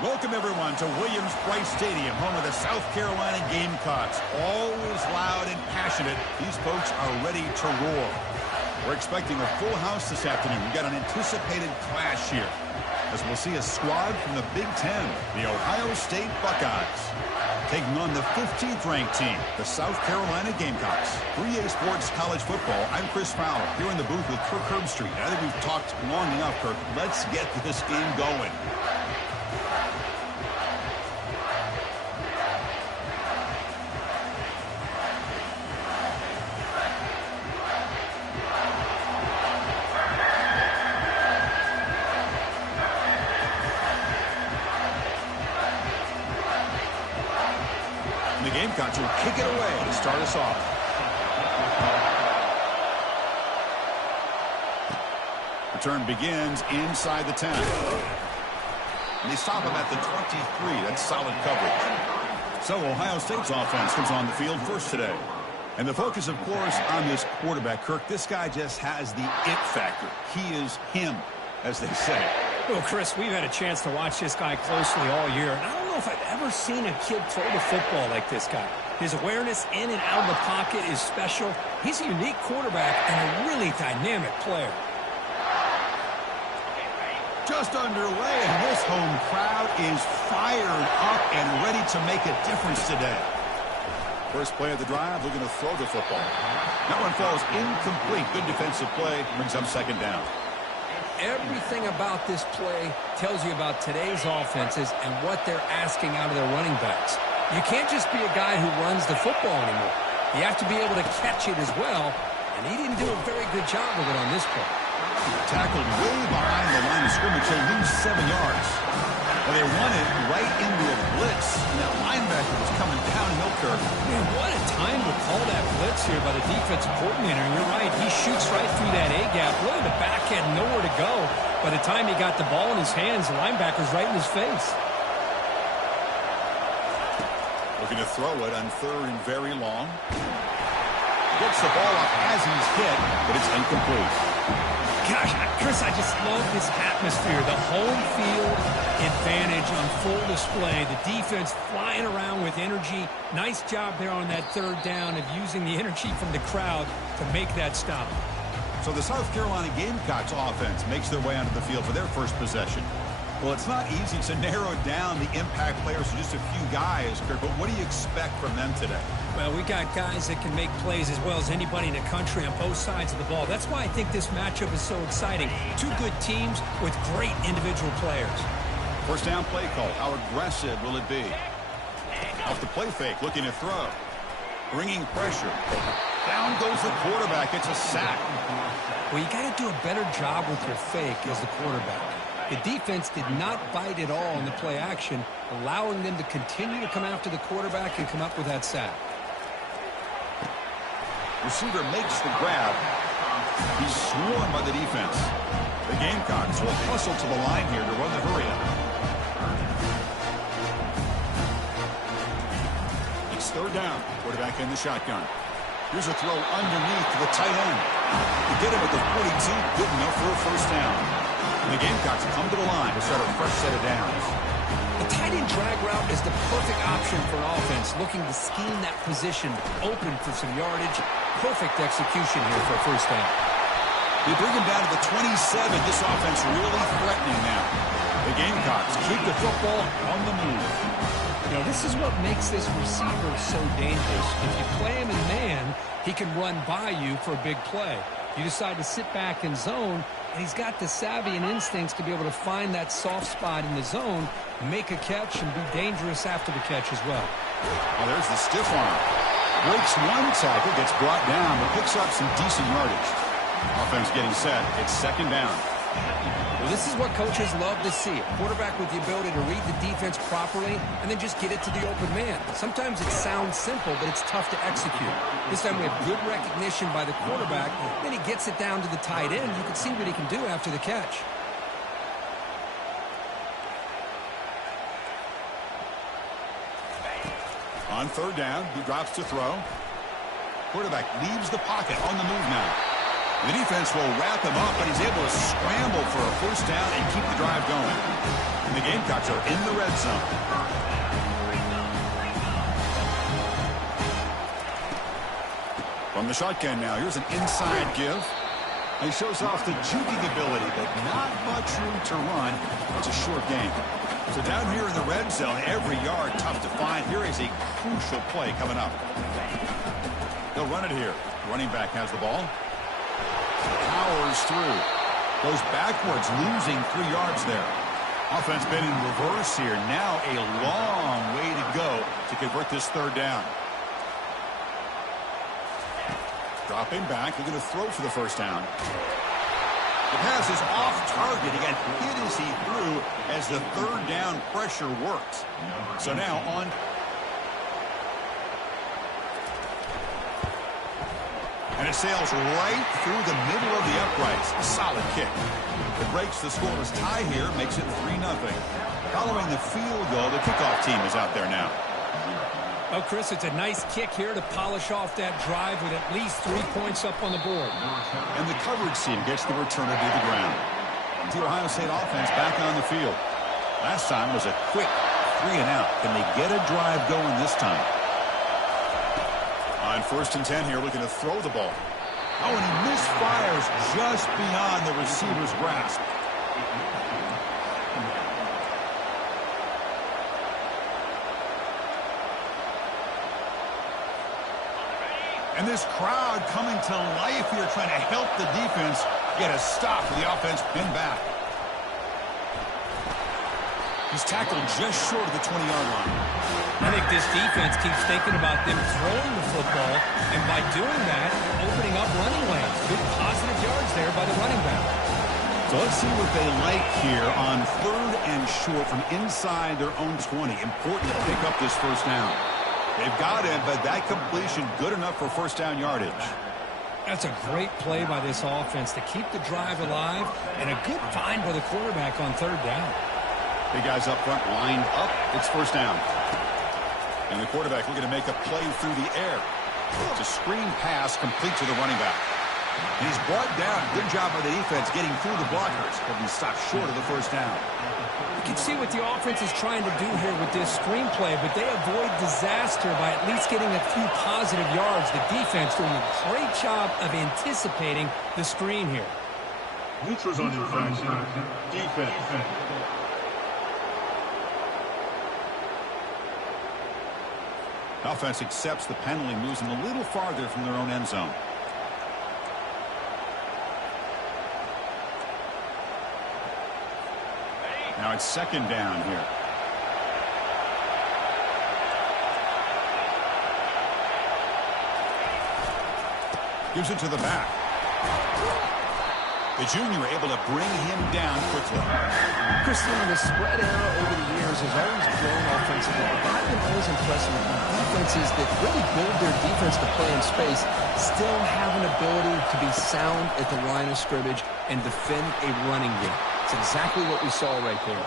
Welcome, everyone, to Williams-Brice Stadium, home of the South Carolina Gamecocks. Always loud and passionate, these folks are ready to roar. We're expecting a full house this afternoon. We've got an anticipated clash here, as we'll see a squad from the Big Ten, the Ohio State Buckeyes, taking on the 15th-ranked team, the South Carolina Gamecocks. 3A Sports College Football, I'm Chris Fowler, here in the booth with Kirk Herbstreit. I think we've talked long enough, Kirk. Let's get this game going. The Gamecocks will kick it away to start us off. Return begins inside the 10. And they stop him at the 23. That's solid coverage. So Ohio State's offense comes on the field first today. And the focus, of course, on this quarterback, Kirk. This guy just has the it factor. He is him, as they say. Well, Chris, we've had a chance to watch this guy closely all year. And I don't know if I've ever seen a kid throw the football like this guy. His awareness in and out of the pocket is special. He's a unique quarterback and a really dynamic player. Just underway, and this home crowd is fired up and ready to make a difference today. First play of the drive, looking to throw the football. That one falls incomplete. Good defensive play, brings up second down. Everything about this play tells you about today's offenses and what they're asking out of their running backs. You can't just be a guy who runs the football anymore. You have to be able to catch it as well, and he didn't do a very good job of it on this play. Tackled way behind the line of scrimmage. He'll lose 7 yards. Well, they won it right into a blitz, and that linebacker was coming downhill, Kirk. Man, what a time to call that blitz here by the defensive coordinator. And you're right, he shoots right through that A-gap. Really, the back had nowhere to go. By the time he got the ball in his hands, the linebacker's right in his face. Looking to throw it on third and very long. Gets the ball up as he's hit, but it's incomplete. Gosh, Chris, I just love this atmosphere. The home field advantage on full display. The defense flying around with energy. Nice job there on that third down of using the energy from the crowd to make that stop. So the South Carolina Gamecocks offense makes their way onto the field for their first possession. Well, it's not easy to narrow down the impact players to just a few guys, Kirk, but what do you expect from them today? Well, we got guys that can make plays as well as anybody in the country on both sides of the ball. That's why I think this matchup is so exciting. Two good teams with great individual players. First down play call. How aggressive will it be? Off the play fake, looking to throw. Bringing pressure. Down goes the quarterback. It's a sack. Well, you got to do a better job with your fake as the quarterback. The defense did not bite at all in the play action, allowing them to continue to come after the quarterback and come up with that sack. Receiver makes the grab. He's swarmed by the defense. The Gamecocks will hustle to the line here to run the hurry-up. It's third down. Quarterback in the shotgun. Here's a throw underneath to the tight end. To get him at the 42, good enough for a first down. And the Gamecocks come to the line to start a fresh set of downs. A tight end drag route is the perfect option for an offense looking to scheme that position open for some yardage. Perfect execution here for a first down. They bring him down to the 27. This offense really threatening now. The Gamecocks keep the football on the move. You know, this is what makes this receiver so dangerous. If you play him in man, he can run by you for a big play. You decide to sit back in zone, and he's got the savvy and instincts to be able to find that soft spot in the zone, make a catch, and be dangerous after the catch as well. Oh, there's the stiff arm. Breaks one tackle, gets brought down, but picks up some decent yardage. Offense getting set. It's second down. Well, this is what coaches love to see. A quarterback with the ability to read the defense properly and then just get it to the open man. Sometimes it sounds simple, but it's tough to execute. This time we have good recognition by the quarterback. Then he gets it down to the tight end. You can see what he can do after the catch. On third down, he drops to throw. Quarterback leaves the pocket on the move now. The defense will wrap him up, but he's able to scramble for a first down and keep the drive going. And the Gamecocks are in the red zone. From the shotgun now, here's an inside give. He shows off the juking ability, but not much room to run. It's a short game. So down here in the red zone, every yard tough to find. Here is a crucial play coming up. They'll run it here. Running back has the ball. Powers through. Goes backwards, losing 3 yards there. Offense been in reverse here. Now a long way to go to convert this third down. Dropping back, looking to throw for the first down. The pass is off target. He got hit as he threw as the third down pressure worked. So now on. And it sails right through the middle of the uprights. A solid kick. It breaks the scoreless tie here, makes it 3-0. Following the field goal, the kickoff team is out there now. Oh, Chris, it's a nice kick here to polish off that drive with at least 3 points up on the board. And the coverage team gets the returner to the ground. The Ohio State offense back on the field. Last time was a quick 3-and-out. Can they get a drive going this time? On 1st and 10 here, looking to throw the ball. Oh, and he misfires just beyond the receiver's grasp. And this crowd coming to life here, trying to help the defense get a stop for the offense pinned back. He's tackled just short of the 20-yard line. I think this defense keeps thinking about them throwing the football, and by doing that, opening up running lanes. Good positive yards there by the running back. So let's see what they like here on 3rd and short from inside their own 20. Important to pick up this first down. They've got him, but that completion good enough for first down yardage. That's a great play by this offense to keep the drive alive, and a good find by the quarterback on 3rd down. Big guys up front lined up. It's first down. And the quarterback looking to make a play through the air. It's a screen pass complete to the running back. And he's brought down. Good job by the defense getting through the blockers, but he stopped short of the first down. You can see what the offense is trying to do here with this screenplay, but they avoid disaster by at least getting a few positive yards. The defense doing a great job of anticipating the screen here. Neutrals on infraction. Defense. Offense accepts the penalty, moves them a little farther from their own end zone. Now it's 2nd down here. Gives it to the back. The junior able to bring him down quickly. Christian, the spread era over the years has always grown offensively. But I've been always impressed with defenses that really build their defense to play in space, still have an ability to be sound at the line of scrimmage and defend a running game. It's exactly what we saw right there.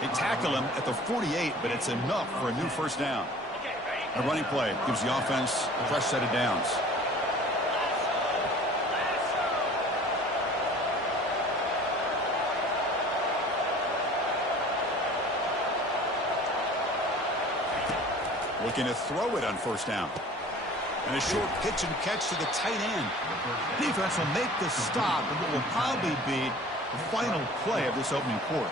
They tackle him at the 48, but it's enough for a new first down. A running play gives the offense a fresh set of downs. Looking to throw it on first down. And a short pitch and catch to the tight end. Defense will make the stop, and what will probably be the final play of this opening quarter.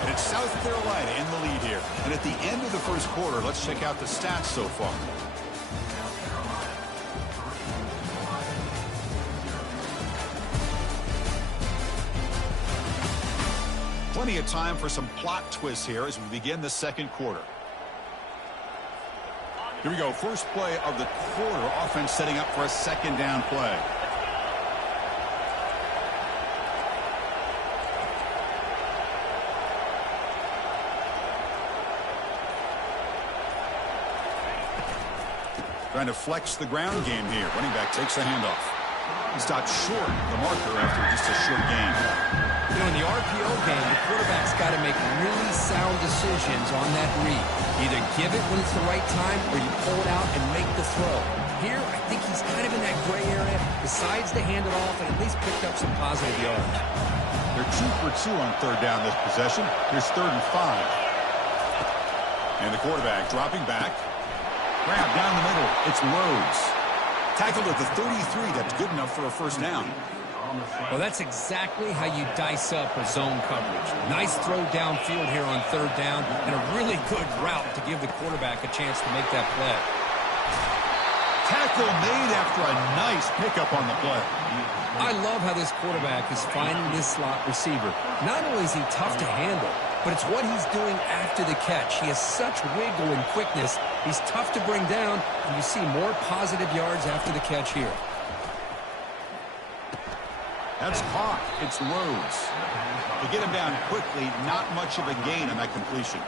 And it's South Carolina in the lead here. And at the end of the first quarter, let's check out the stats so far. Plenty of time for some plot twists here as we begin the second quarter. Here we go. First play of the quarter. Offense setting up for a 2nd down play. Trying to flex the ground game here. Running back takes the handoff. He stopped short of the marker after just a short gain. You know, in the RPO game, the quarterback's got to make really sound decisions on that read. Either give it when it's the right time or you pull it out and make the throw. Here, I think he's kind of in that gray area, decides to hand it off, and at least picked up some positive yards. They're 2 for 2 on third down this possession. Here's 3rd and 5. And the quarterback dropping back. Grab down the middle. It's Rhodes. Tackled at the 33. That's good enough for a first down. Well, that's exactly how you dice up a zone coverage. Nice throw downfield here on third down, and a really good route to give the quarterback a chance to make that play. Tackle made after a nice pickup on the play. I love how this quarterback is finding this slot receiver. Not only is he tough to handle, but it's what he's doing after the catch. He has such wiggle and quickness. He's tough to bring down, and you see more positive yards after the catch here. That's hot. It's Rhodes. To get him down quickly, not much of a gain on that completion.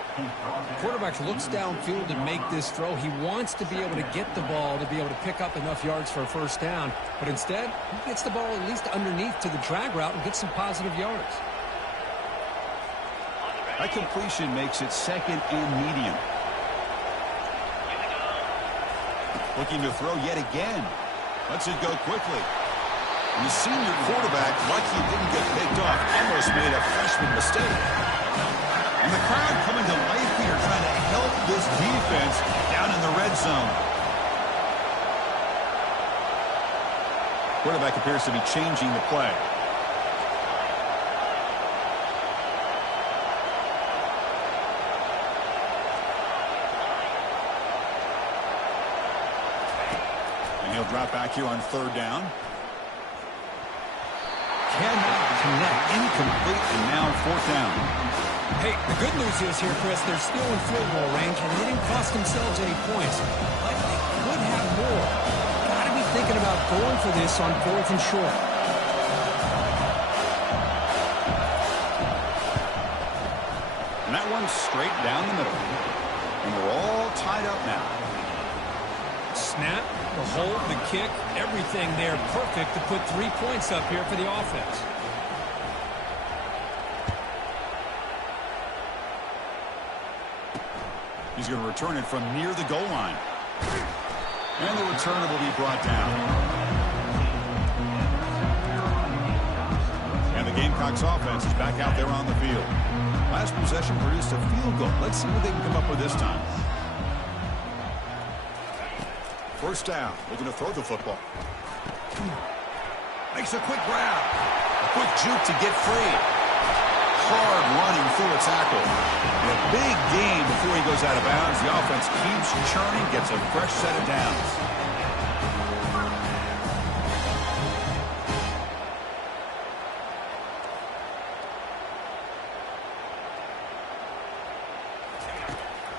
Quarterback looks downfield to make this throw. He wants to be able to get the ball to be able to pick up enough yards for a first down. But instead, he gets the ball at least underneath to the drag route and gets some positive yards. That completion makes it 2nd and medium. Looking to throw yet again. Lets it go quickly. And the senior quarterback, lucky he didn't get picked off, almost made a freshman mistake. And the crowd coming to life here, trying to help this defense down in the red zone. Quarterback appears to be changing the play. And he'll drop back here on third down. Cannot connect, incomplete, and now 4th down. Hey, the good news is here, Chris, they're still in field goal range, and they didn't cost themselves any points. But they could have more. Got to be thinking about going for this on 4th and short. And that one's straight down the middle. And we're all tied up now. Snap, the hold, the kick, everything there perfect to put 3 points up here for the offense. He's going to return it from near the goal line. And the returner will be brought down. And the Gamecocks offense is back out there on the field. Last possession produced a field goal. Let's see what they can come up with this time. First down, looking to throw the football. Makes a quick grab. A quick juke to get free. Hard running through a tackle. And a big gain before he goes out of bounds. The offense keeps churning, gets a fresh set of downs.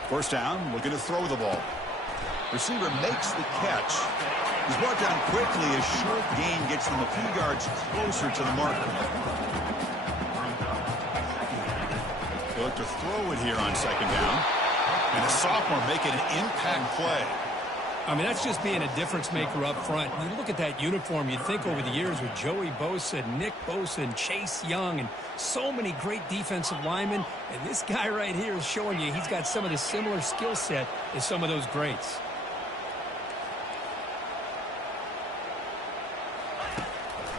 First down, looking to throw the ball. Receiver makes the catch. He's brought down quickly. A short gain gets them a few yards closer to the marker. They look to throw it here on 2nd down. And a sophomore making an impact play. I mean, that's just being a difference maker up front. You look at that uniform, you think over the years with Joey Bosa, Nick Bosa, and Chase Young, and so many great defensive linemen. And this guy right here is showing you he's got some of the similar skill set as some of those greats.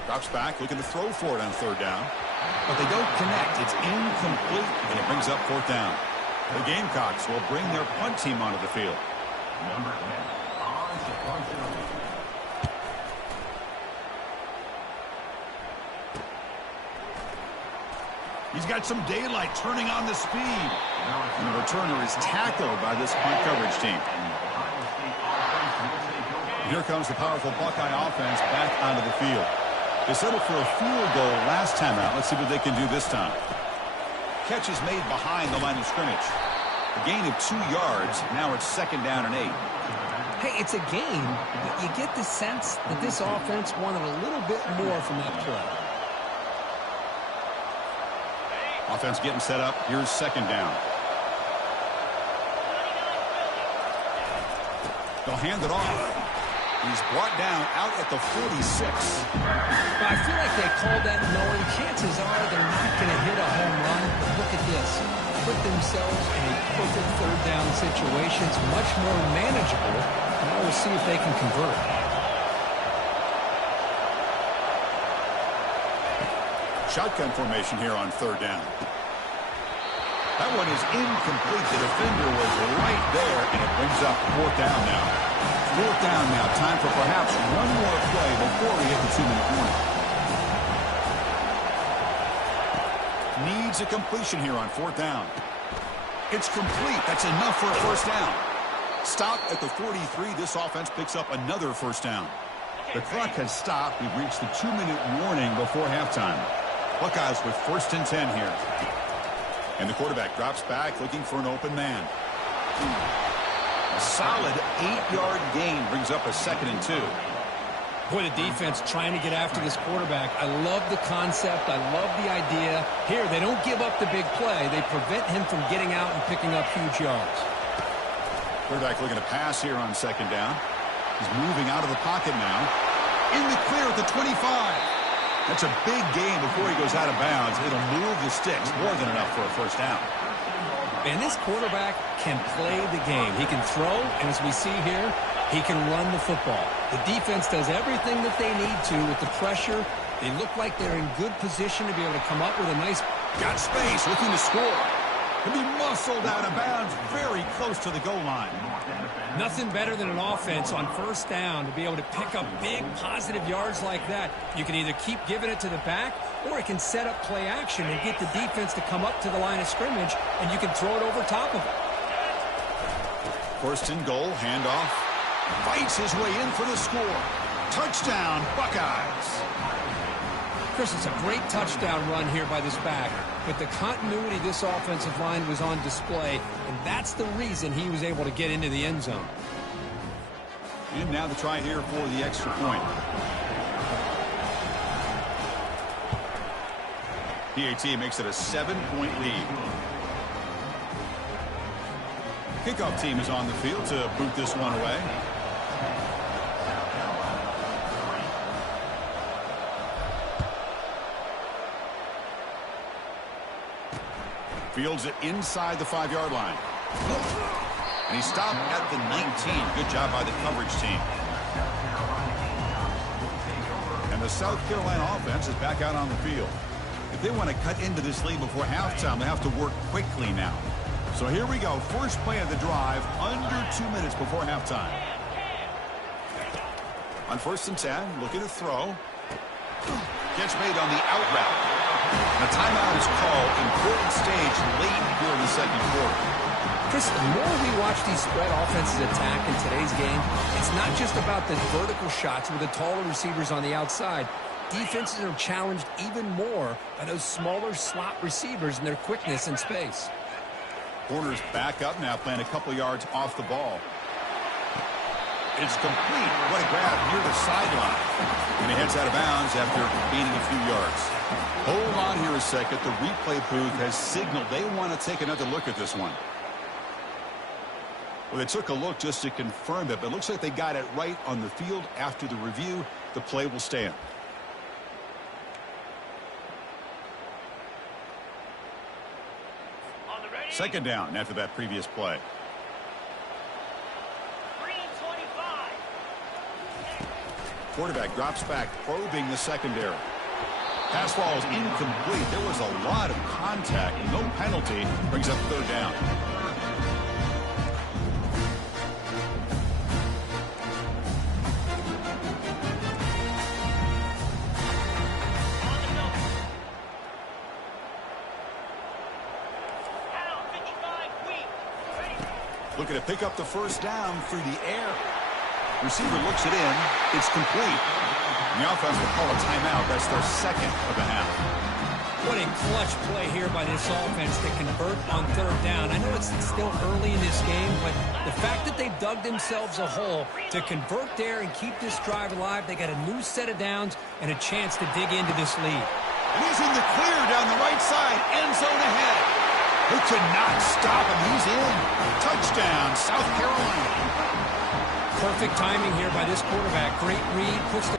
Drops back, looking to throw for it on 3rd down. But they don't connect. It's incomplete, and it brings up 4th down. The Gamecocks will bring their punt team onto the field. Number 10. He's got some daylight turning on the speed. And the returner is tackled by this punt coverage team. And here comes the powerful Buckeye offense back onto the field. They settled for a field goal last time out. Let's see what they can do this time. Catch is made behind the line of scrimmage. A gain of 2 yards. Now it's 2nd down and 8. Hey, it's a game, but you get the sense that this offense wanted a little bit more from that play. Offense getting set up. Here's 2nd down. They'll hand it off. He's brought down out at the 46. I feel like they called that knowing chances are they're not going to hit a home run. But look at this. Put themselves in a perfect 3rd down situation. It's much more manageable Now we'll see if they can convert. Shotgun formation here on third down. That one is incomplete. The defender was right there, and it brings up fourth down now. Fourth down now. Time for perhaps one more play before we hit the 2-minute warning. Needs a completion here on fourth down. It's complete. That's enough for a first down. Stop at the 43. This offense picks up another first down. The clock has stopped. We've reached the 2-minute warning before halftime. Buckeyes with 1st and 10 here. And the quarterback drops back looking for an open man. A solid 8-yard gain brings up a 2nd and 2. Boy, the defense trying to get after this quarterback. I love the concept. I love the idea. Here, they don't give up the big play. They prevent him from getting out and picking up huge yards. Quarterback looking to pass here on 2nd down. He's moving out of the pocket now. In the clear at the 25. That's a big gain before he goes out of bounds. It'll move the sticks. More than enough for a first down. And this quarterback can play the game. He can throw, and as we see here, he can run the football. The defense does everything that they need to with the pressure. They look like they're in good position to be able to come up with a nice... Got space, looking to score. He'll be muscled out of bounds very close to the goal line. Nothing better than an offense on first down to be able to pick up big positive yards like that. You can either keep giving it to the back, or it can set up play action and get the defense to come up to the line of scrimmage, and you can throw it over top of it. 1st and goal, handoff. Fights his way in for the score. Touchdown, Buckeyes. Chris, it's a great touchdown run here by this back, but the continuity of this offensive line was on display, and that's the reason he was able to get into the end zone. And now the try here for the extra point. PAT makes it a 7-point lead. Kickoff team is on the field to boot this one away. Fields it inside the 5-yard line. And he stopped at the 19. Good job by the coverage team. And the South Carolina offense is back out on the field. If they want to cut into this lead before halftime, they have to work quickly now. So here we go. First play of the drive, under 2 minutes before halftime. On 1st and 10, looking to throw. Catch made on the out route. And a timeout is called. Important stage late here in the 2nd quarter. Chris, the more we watch these spread offenses attack in today's game, it's not just about the vertical shots with the taller receivers on the outside. Defenses are challenged even more by those smaller slot receivers and their quickness in space. Corners back up now, playing a couple yards off the ball. It's complete. What a grab near the sideline. And he heads out of bounds after gaining a few yards. Hold on here a second. The replay booth has signaled they want to take another look at this one. Well, they took a look just to confirm it, but it looks like they got it right on the field. After the review, the play will stand. Second down after that previous play. Quarterback drops back, probing the secondary. Pass ball is incomplete. There was a lot of contact. No penalty. Brings up 3rd down. Looking to pick up the first down through the air. Receiver looks it in. It's complete. And the offense will call a timeout. That's their 2nd of the half. What a clutch play here by this offense to convert on 3rd down. I know it's still early in this game, but the fact that they dug themselves a hole to convert there and keep this drive alive, they got a new set of downs and a chance to dig into this lead. And he's in the clear down the right side. End zone ahead. They could not stop him. He's in. Touchdown, South Carolina. Perfect timing here by this quarterback. Great read. Puts the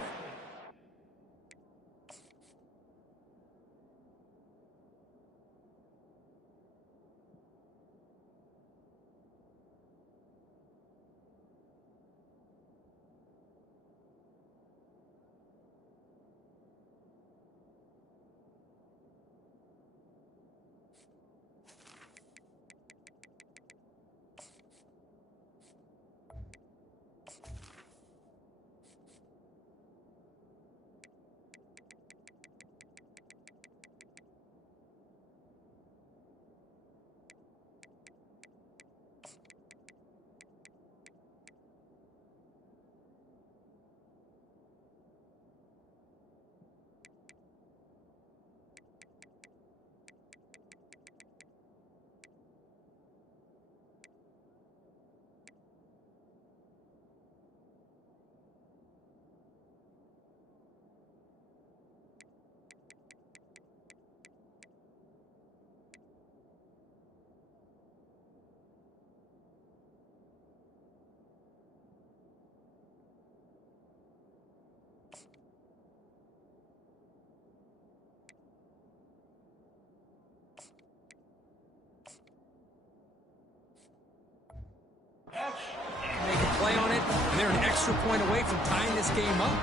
and they're an extra point away from tying this game up.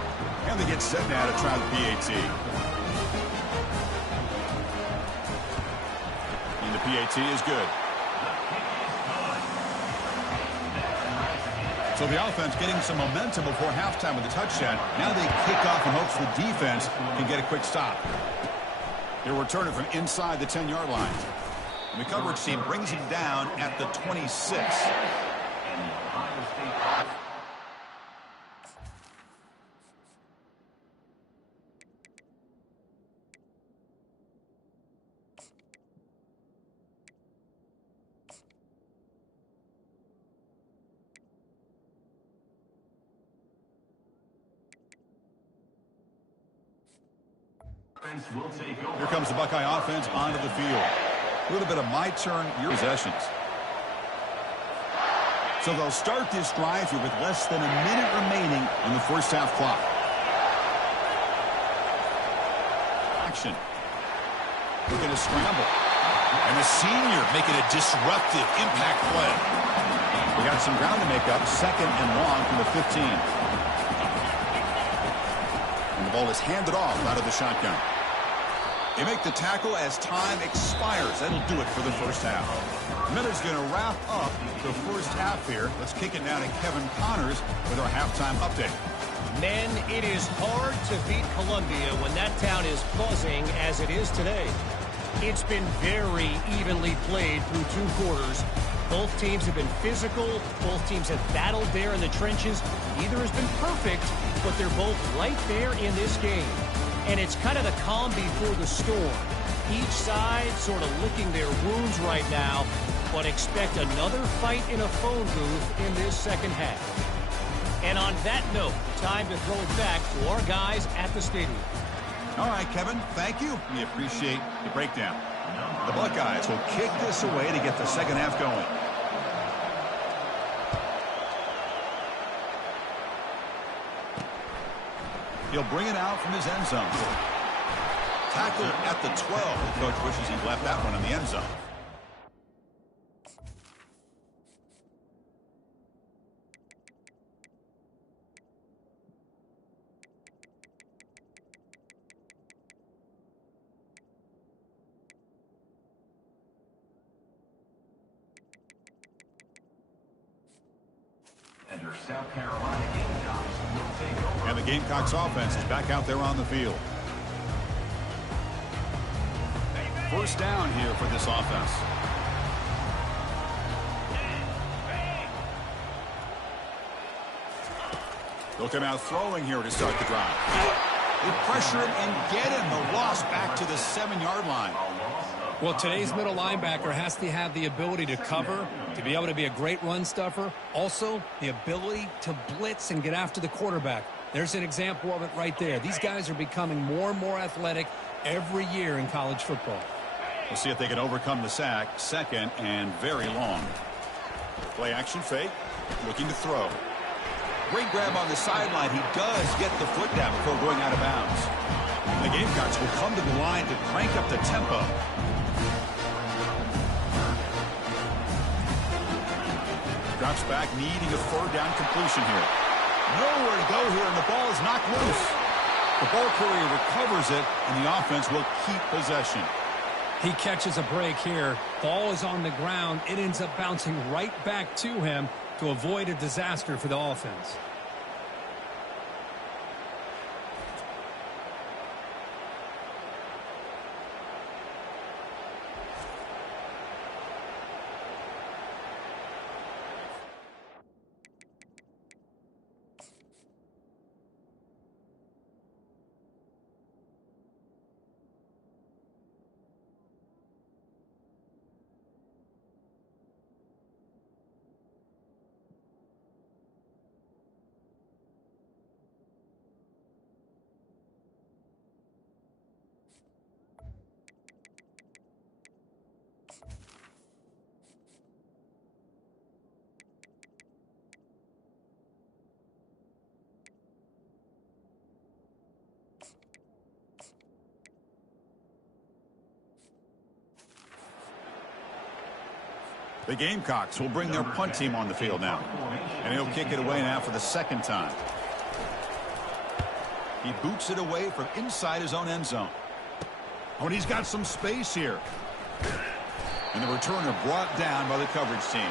And they get set now to try the PAT. And the PAT is good. So the offense getting some momentum before halftime with the touchdown. Now they kick off in hopes the defense can get a quick stop. They'll return it from inside the 10-yard line. And the coverage team brings him down at the 26. Here comes the Buckeye offense onto the field. A little bit of my turn, your possessions. So they'll start this drive here with less than a minute remaining in the first half clock. Action. Looking to scramble. And the senior making a disruptive impact play. We got some ground to make up. 2nd and long from the 15. And the ball is handed off out of the shotgun. They make the tackle as time expires. That'll do it for the first half. Miller's going to wrap up the first half here. Let's kick it down to Kevin Connors with our halftime update. Men, it is hard to beat Columbia when that town is buzzing as it is today. It's been very evenly played through 2 quarters. Both teams have been physical. Both teams have battled there in the trenches. Neither has been perfect, but they're both right there in this game. And it's kind of the calm before the storm. Each side sort of licking their wounds right now, but expect another fight in a phone booth in this second half. And on that note, time to throw it back to our guys at the stadium. All right, Kevin, thank you. We appreciate the breakdown. The Buckeyes will kick this away to get the second half going. He'll bring it out from his end zone. Tackle at the 12. The coach wishes he'd left that one in the end zone. And your South Carolina Gamecocks will take over. And the Gamecocks offense is back out there on the field. First down here for this offense. They'll come out throwing here to start the drive. They pressure him and get him. The loss back to the 7-yard line. Well, today's middle linebacker has to have the ability to cover, to be able to be a great run stuffer. Also, the ability to blitz and get after the quarterback. There's an example of it right there. These guys are becoming more and more athletic every year in college football. We'll see if they can overcome the sack. 2nd and very long. Play action fake. Looking to throw. Great grab on the sideline. He does get the foot down before going out of bounds. The Gamecocks will come to the line to crank up the tempo. Drops back, needing a 3rd down completion here. Nowhere to go here, and the ball is knocked loose. The ball carrier recovers it, and the offense will keep possession. He catches a break here. Ball is on the ground. It ends up bouncing right back to him to avoid a disaster for the offense. The Gamecocks will bring their punt team on the field now. And he'll kick it away now for the second time. He boots it away from inside his own end zone. Oh, and he's got some space here. And the returner brought down by the coverage team.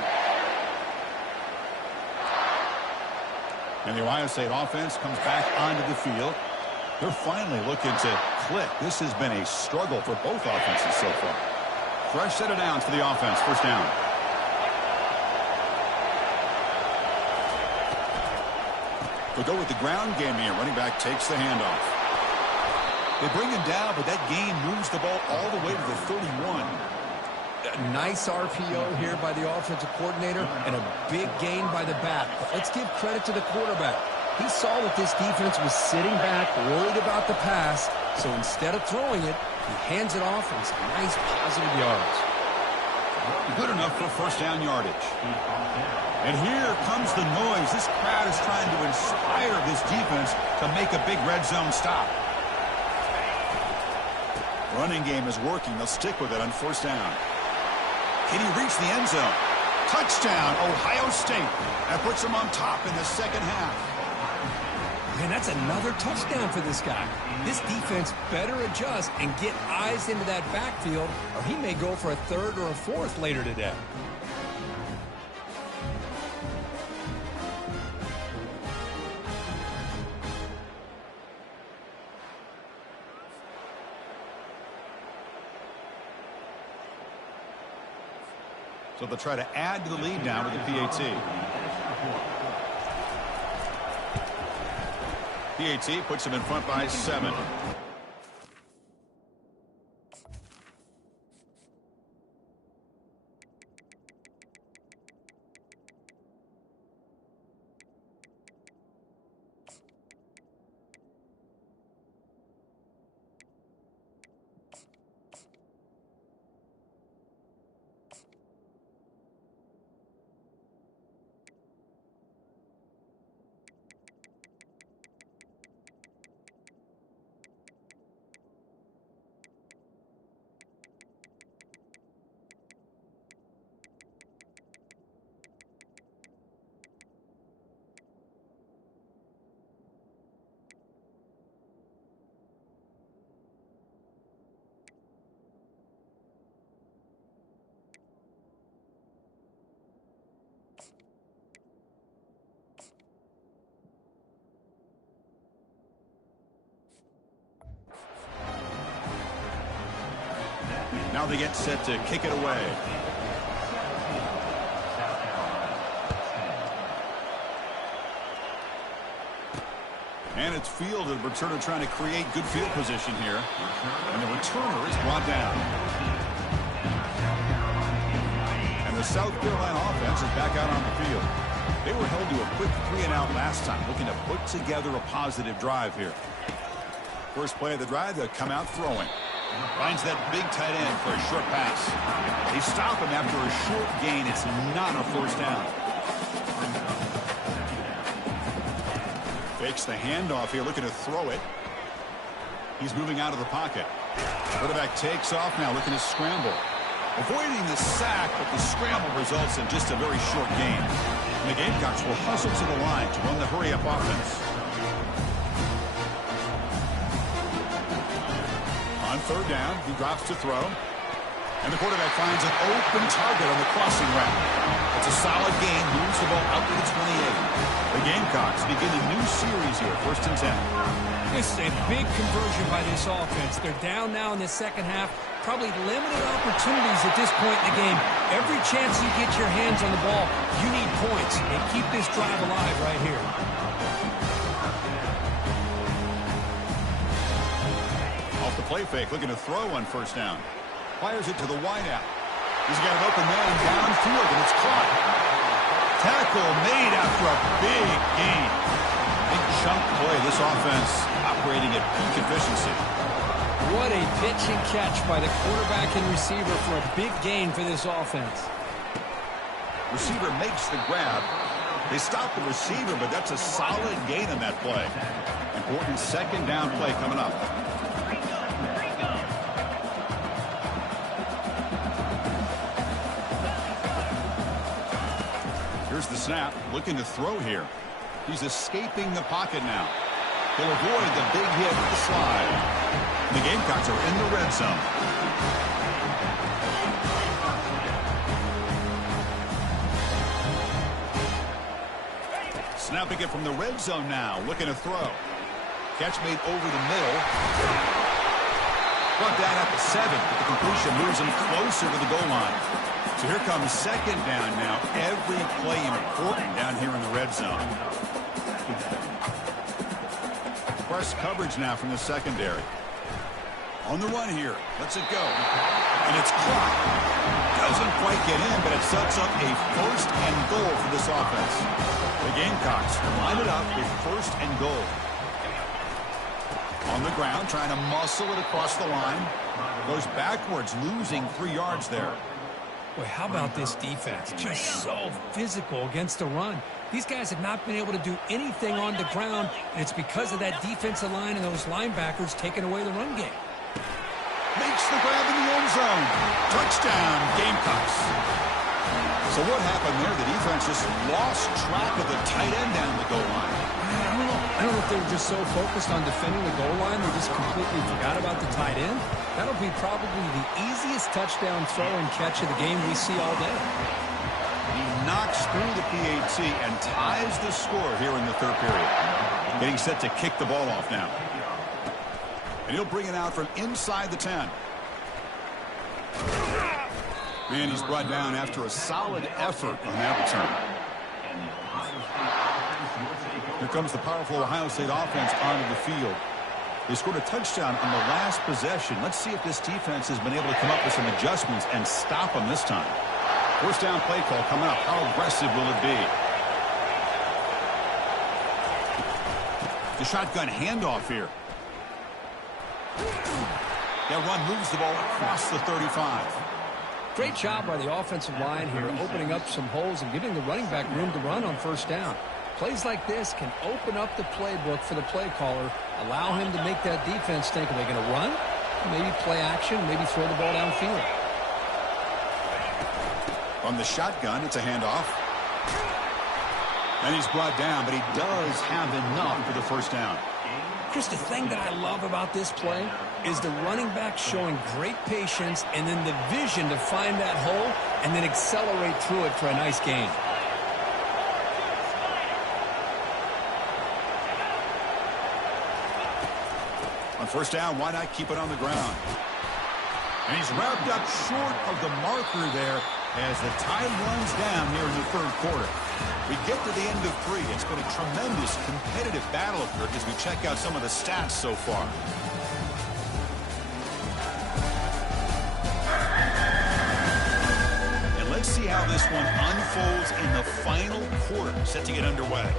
And the Ohio State offense comes back onto the field. They're finally looking to click. This has been a struggle for both offenses so far. Fresh set of downs for the offense. First down. They'll go with the ground game here. Running back takes the handoff. They bring him down, but that gain moves the ball all the way to the 31. A nice RPO here by the offensive coordinator and a big gain by the back. But let's give credit to the quarterback. He saw that this defense was sitting back, worried about the pass, so instead of throwing it, he hands it off and some nice positive yards. Good enough for first down yardage. And here comes the noise. This crowd is trying to inspire this defense to make a big red zone stop. Running game is working. They'll stick with it on first down. Can he reach the end zone? Touchdown, Ohio State. That puts them on top in the second half. Man, that's another touchdown for this guy. This defense better adjust and get eyes into that backfield, or he may go for a third or a fourth later today. So they'll try to add to the lead now with the PAT. PAT puts them in front by 7. Now they get set to kick it away. And it's fielded. The returner trying to create good field position here. And the returner is brought down. And the South Carolina offense is back out on the field. They were held to a quick 3-and-out last time, looking to put together a positive drive here. First play of the drive, they'll come out throwing. Finds that big tight end for a short pass. They stop him after a short gain. It's not a first down. Fakes the handoff here, looking to throw it. He's moving out of the pocket. Quarterback takes off now, looking to scramble. Avoiding the sack, but the scramble results in just a very short gain. And the Gamecocks will hustle to the line to run the hurry-up offense. On third down, he drops to throw. And the quarterback finds an open target on the crossing route. It's a solid gain, moves the ball out to the 28. The Gamecocks begin a new series here, 1st and 10. This is a big conversion by this offense. They're down now in the second half. Probably limited opportunities at this point in the game. Every chance you get your hands on the ball, you need points. And keep this drive alive right here. Off the play fake, looking to throw on first down. Fires it to the wideout. He's got an open man downfield, and it's caught. Tackle made after a big gain. Big chunk play. This offense operating at peak efficiency. What a pitch and catch by the quarterback and receiver for a big gain for this offense. Receiver makes the grab. They stop the receiver, but that's a solid gain on that play. Important second down play coming up. Here's the snap, looking to throw here. He's escaping the pocket now. He'll avoid the big hit with the slide. The Gamecocks are in the red zone. Snapping it from the red zone now, looking to throw. Catch made over the middle. Brought down at the 7, but the completion moves him closer to the goal line. So here comes second down now. Every play important down here in the red zone. Press coverage now from the secondary. On the run here. Lets it go. And it's caught. Doesn't quite get in, but it sets up a first and goal for this offense. The Gamecocks line it up with first and goal. On the ground, trying to muscle it across the line. Goes backwards, losing 3 yards there. Boy, how about this defense? Just so physical against the run. These guys have not been able to do anything on the ground, and it's because of that defensive line and those linebackers taking away the run game. Makes the grab in the end zone. Touchdown, Gamecocks. So what happened there? The defense just lost track of the tight end down the goal line. I don't know if they were just so focused on defending the goal line they just completely forgot about the tight end. That'll be probably the easiest touchdown throw and catch of the game we see all day. He knocks through the PAT and ties the score here in the third period. Getting set to kick the ball off now. And he'll bring it out from inside the 10. And he's brought down after a solid effort on that return. Here comes the powerful Ohio State offense onto the field. They scored a touchdown on the last possession. Let's see if this defense has been able to come up with some adjustments and stop them this time. First down play call coming up. How aggressive will it be? The shotgun handoff here. That run moves the ball across the 35. Great job by the offensive line here, opening up some holes and giving the running back room to run on first down. Plays like this can open up the playbook for the play caller, allow him to make that defense think, are they going to run? Maybe play action, maybe throw the ball downfield. From the shotgun, it's a handoff. And he's brought down, but he does have enough for the first down. Chris, the thing that I love about this play is the running back showing great patience and then the vision to find that hole and then accelerate through it for a nice gain. On first down, why not keep it on the ground? And he's wrapped up short of the marker there as the time runs down here in the third quarter. We get to the end of 3. It's been a tremendous competitive battle, Kirk, as we check out some of the stats so far. And let's see how this one unfolds in the final quarter, set to get underway.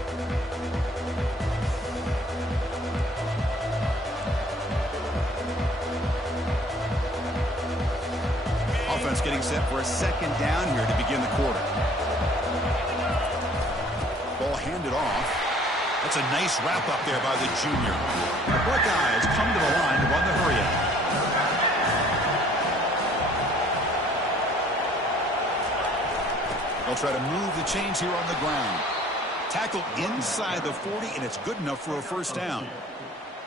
Offense getting set for a second down here to begin the quarter. Ball handed off. That's a nice wrap up there by the junior. The Buckeyes come to the line to run the hurry up. They'll try to move the chains here on the ground. Tackle inside the 40, and it's good enough for a first down.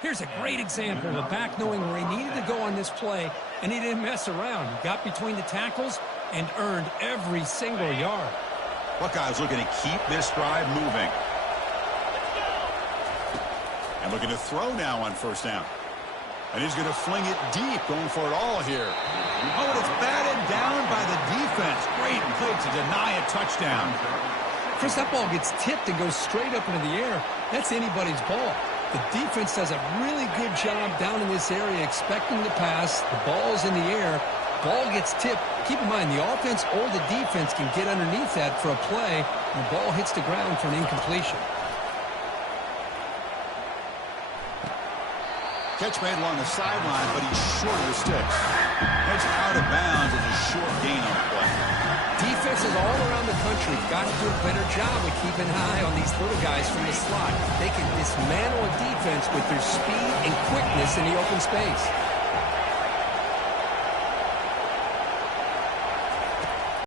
Here's a great example of a back knowing where he needed to go on this play, and he didn't mess around. He got between the tackles and earned every single yard. Buckeyes looking to keep this drive moving. And looking to throw now on first down. And he's going to fling it deep, going for it all here. Oh, and it's batted down by the defense. Great play to deny a touchdown. Chris, that ball gets tipped and goes straight up into the air. That's anybody's ball. The defense does a really good job down in this area expecting the pass. The ball's in the air. Ball gets tipped. Keep in mind, the offense or the defense can get underneath that for a play, and the ball hits the ground for an incompletion. Catch made along the sideline, but he's short of the sticks. Heads out of bounds as a short gain on the play. Defenses all around the country got to do a better job of keeping an eye on these little guys from the slot. They can dismantle a defense with their speed and quickness in the open space.